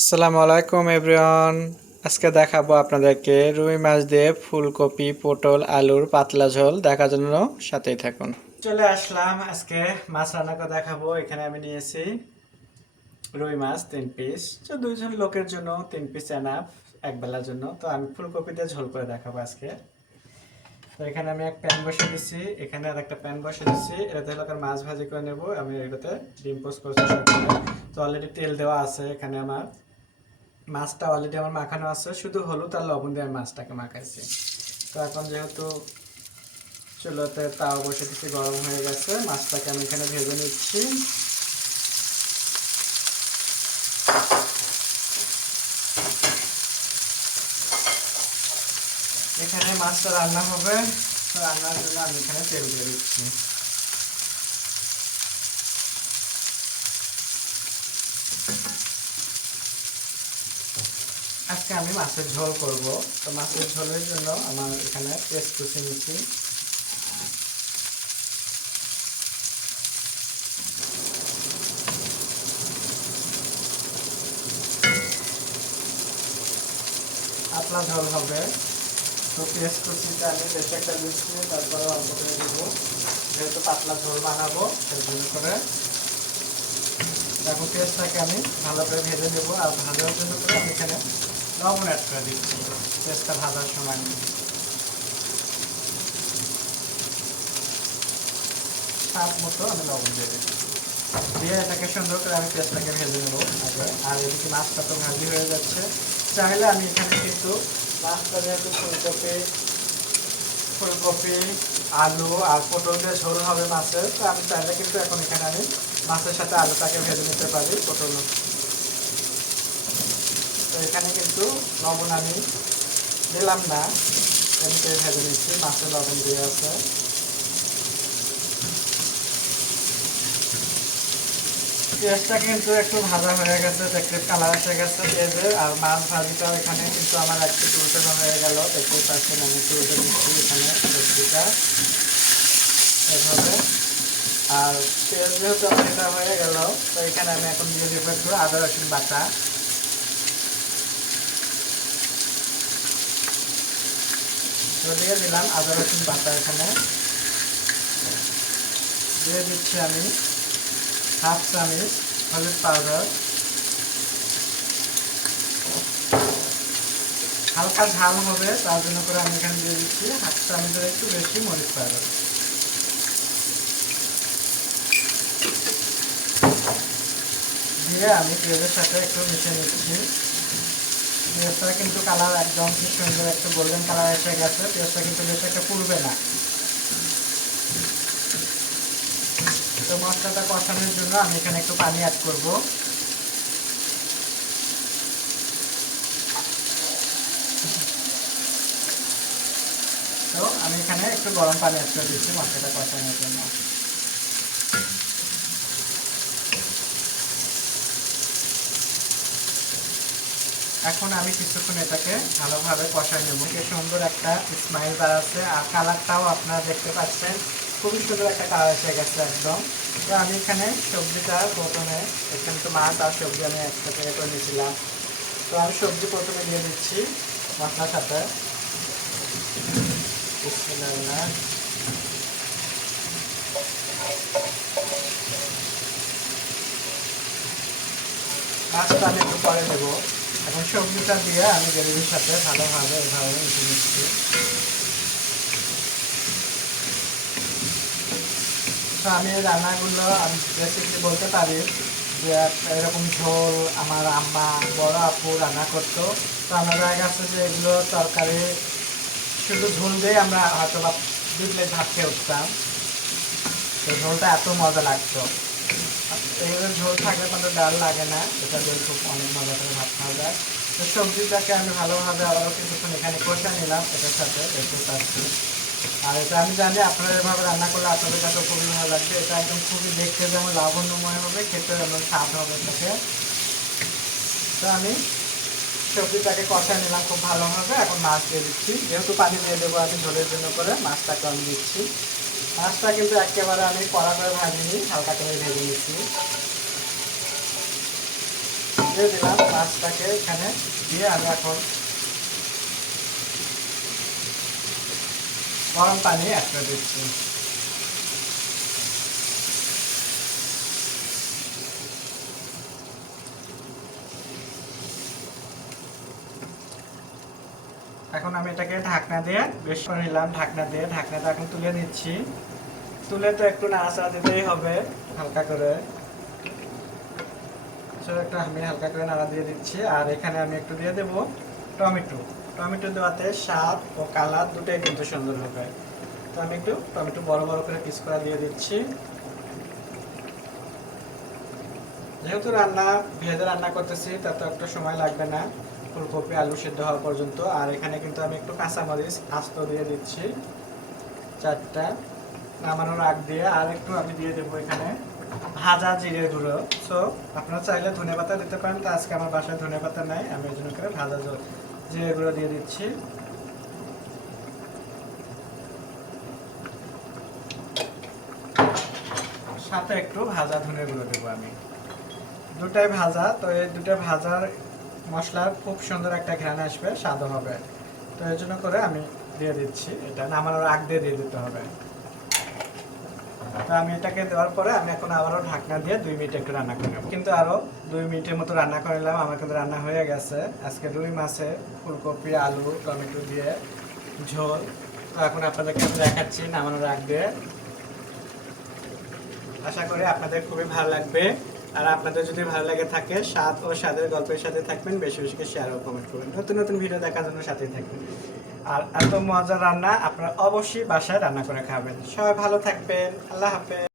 আসসালামু আলাইকুম এভরিওয়ান। আজকে দেখাবো আপনাদেরকে রুই মাছ দিয়ে ফুলকপি পটল আলুর পাতলা ঝোল দেখার জন্য সাথেই থাকুন। চলে আসলাম, আজকে মাছ রান্না করে দেখাবো। এখানে আমি নিয়েছি রুই মাছ 3 পিস। তো 2 জন লোকের জন্য 3 পিস এনাফ, এক বেলার জন্য। তো আমি ফুলকপি দিয়ে ঝোল করে দেখাবো আজকে। তো এখানে আমি এক প্যান বসিয়ে দিচ্ছি, এখানে আর একটা প্যান বসিয়ে দিচ্ছি। এটাতে হলো মাছ ভাজি করে নেব। আমি এটাতে ডিম পোস্ট করছি। তো অলরেডি তেল দেওয়া আছে এখানে। আমার মাছটা অলরেডি আমার মাখানো আছে, শুধু হলুদ আর লবণ দিয়ে আমি মাছটাকে মাখাইছি। তো এখন যেহেতু চুলোতে তাওয়া বসে দিচ্ছি, গরম হয়ে গেছে, মাছটাকে আমি এখানে ভেজে নিচ্ছি। এখানে মাছটা রান্না হবে, তো রান্নার জন্য আমি এখানে তেল দিয়ে দিচ্ছি। আজকে আমি মাছের ঝোল করব। তো মাছের ঝোলের জন্য আমার এখানে পেস্ট কুচি নিচ্ছি। পাতলা ঝোল হবে, তো পেস্ট কুচিটা আমি বেশি একটা দিচ্ছি, তারপরে অল্প করে দেবো, যেহেতু পাতলা ঝোল বানাবো সেই জন্য করে। এখন পেস্টটাকে আমি ভালো করে ভেজে নেবো, আর ভাজার জন্য করে আমি এখানে লবণ অ্যাড করে দিচ্ছি পেস্টটা ভাজার সময়। স্বাদ মতো আমি লবণ দিয়ে দিচ্ছি, দিয়ে এটাকে সুন্দর করে আমি পেস্টটাকে ভেজে নেবো আগে। আর এদিকে মাছটা তো ভাজি হয়ে যাচ্ছে। চাইলে আমি এখানে কিন্তু মাছটা যেহেতু ফুলকপি আলু আর পটল দিয়ে ঝোল হবে মাছের, তো আমি চাইলে কিন্তু এখন এখানে আমি মাছের সাথে আলুটাকে ভেজে নিতে পারি, পটল। তো এখানে কিন্তু লবণ আমি দিলাম না, এমনিতে ভেজে নিচ্ছি, মাছের লবণ দিয়ে আছে। পেঁয়াজটা কিন্তু একটু ভাজা হয়ে গেছে, দেখতে কালার এসে গেছে পেঁয়াজের। আর মাছ ভাজিটাও এখানে কিন্তু আমার একটু উল্টানো হয়ে গেল, দেখতে পাচ্ছেন। আমি একটু উল্টে নিচ্ছি এখানে সবজিটা এভাবে। আর পেঁয়াজ যেহেতু এটা হয়ে গেল, তো এখানে আমি এখন দিয়ে দেবো একটু আদা রসুন বাটা। দিয়ে দিলাম আদা রসুন বাটা। এখানে দিয়ে দিচ্ছি আমি হাফ চামচ হলুদ পাউডার। হালকা ঝাল হবে তার জন্য করে আমি এখানে দিয়ে দিচ্ছি হাফ চামচের একটু বেশি মরিচ পাউডার। দিয়ে আমি পেঁয়াজের সাথে একটু মিশিয়ে নিচ্ছি। পেঁয়াজটা কিন্তু কালার একদম কি সুন্দর একটা গোল্ডেন কালার এসে গেছে। পেঁয়াজটা কিন্তু বেশি একটা পুড়বে না। তো মশলাটা কষানোর জন্য আমি এখানে একটু পানি অ্যাড করব। তো আমি এখানে একটু গরম পানি অ্যাড করে দিচ্ছি মশলাটা কষানোর জন্য। এখন আমি কিছুক্ষণ এটাকে ভালোভাবে কষাই নেব। সুন্দর একটা স্মাইল বাড়াচ্ছে, আর কালারটাও আপনারা দেখতে পাচ্ছেন, খুবই সুন্দর একটা কালার এসে গেছে একদম। তো আমি এখানে সবজিটা প্রথমে, এখানে তো মাছ আর সবজি আমি একসাথে করে নিয়েছিলাম। তো আমি সবজি প্রথমে দিয়ে দিচ্ছি মশলার সাথে। মাছটা আমি একটু পরে দেবো। এখন সবজিটা দিয়ে আমি গ্রেভির সাথে ভালোভাবে এভাবে মিশিয়ে নিচ্ছি। তো আমি এই রান্নাগুলো আমি রেসিপি বলতে পারি যে এরকম ঝোল আমার আম্মা বড় আপু রান্না করতো। তো আমাদের কাছে যে এগুলো তরকারি শুধু ঝোল দিয়ে আমরা হয়তো বা 2 প্লেট ভাত খেয়ে উঠতাম। তো ঝোলটা এত মজা লাগতো। এইভাবে ঝোল থাকলে কোনো ডাল লাগে না, এটা দিয়ে খুব অনেক মজা করে ভাত খাওয়া যায়। তো সবজিটাকে আমি ভালোভাবে আবারও কিছুক্ষণ এখানে কষা নিলাম এটার সাথে, দেখতে পাচ্ছি। আর এটা আমি জানি আপনারা এভাবে রান্না করলে আপনাদের কাছে খুবই ভালো লাগবে। এটা একদম খুবই দেখতে যেমন লাবণ্যময় হবে, খেতে যেমন স্বাদ হবে এটাকে। তো আমি সবজিটাকে কষা নিলাম খুব ভালোভাবে। এখন মাছ দিয়ে দিচ্ছি, যেহেতু পানি দিয়ে দেবো আমি ঝোলের জন্য করে, মাছটাকে আমি দিচ্ছি। মাছটা কিন্তু একেবারে আমি কড়া করে ভাজিনি, হালকা করে ভেজে নিচ্ছি। দিয়ে দিলাম। মাছটাকে এখানে দিয়ে আমি এখন গরম পানি অ্যাড করে দিচ্ছি। এখন আমি এটাকে ঢাকনা দিয়ে বেশ করে নিলাম। ঢাকনাটা এখন তুলে নিচ্ছি। তুলে তো একটু নাড়াচাড়া দিতেই হবে হালকা করে। একটু আমি হালকা করে নাড়া দিয়ে দিচ্ছি। আর এখানে আমি একটু দিয়ে দেবো টমেটো দেওয়াতে স্বাদ ও কালার দুটোই কিন্তু সুন্দর হবে। তো আমি একটু টমেটো বড় বড় করে পিস করে দিয়ে দিচ্ছি। যেহেতু ভেজে রান্না করতেছি তাতে একটু সময় লাগবে না, ফুলকপি আলু সেদ্ধ হওয়া পর্যন্ত। আর এখানে কিন্তু আমি একটু কাঁচামরিচ আস্ত দিয়ে দিচ্ছি 4টা নামানোর আগ দিয়ে। আর একটু আমি দিয়ে দেবো এখানে ভাজা জিরে গুঁড়ো। সো আপনারা চাইলে ধনেপাতা দিতে পারেন, তো আজকে আমার বাসায় ধনেপাতা নাই, আমি এই জন্য করে ভাজা জিরে গুঁড়ো দিয়ে দিচ্ছি। সাথে একটু ভাজা ধনে গুঁড়ো দেবো আমি। দুটাই ভাজা, তো এই দুটো ভাজার মশলার খুব সুন্দর একটা ঘ্রাণ আসবে, স্বাদও হবে। তো এই জন্য করে আমি দিয়ে দিচ্ছি। এটা নামানোর আগ দিয়ে দিতে হবে। তো আমি এটাকে দেওয়ার পরে আমি এখন আবারও ঢাকনা দিয়ে 2 মিনিট একটু রান্না করে নেব। কিন্তু আরও 2 মিনিটের মতো রান্না করে নিলাম। আমার কিন্তু রান্না হয়ে গেছে আজকে রুই মাছে ফুলকপি আলু টমেটো দিয়ে ঝোল। তো এখন আপনাদেরকে আমি দেখাচ্ছি নামানোর আগ দিয়ে। আশা করি আপনাদের খুবই ভালো লাগবে। আর আপনাদের যদি ভালো লাগে থাকে, স্বাদ ও স্বাদের গল্পের সাথে থাকবেন, বেশি বেশি শেয়ার ও কমেন্ট করবেন। নতুন নতুন ভিডিও দেখার জন্য সাথেই থাকবেন। আর এত মজার রান্না আপনারা অবশ্যই বাসায় রান্না করে খাবেন। সবাই ভালো থাকবেন। আল্লাহ হাফেজ।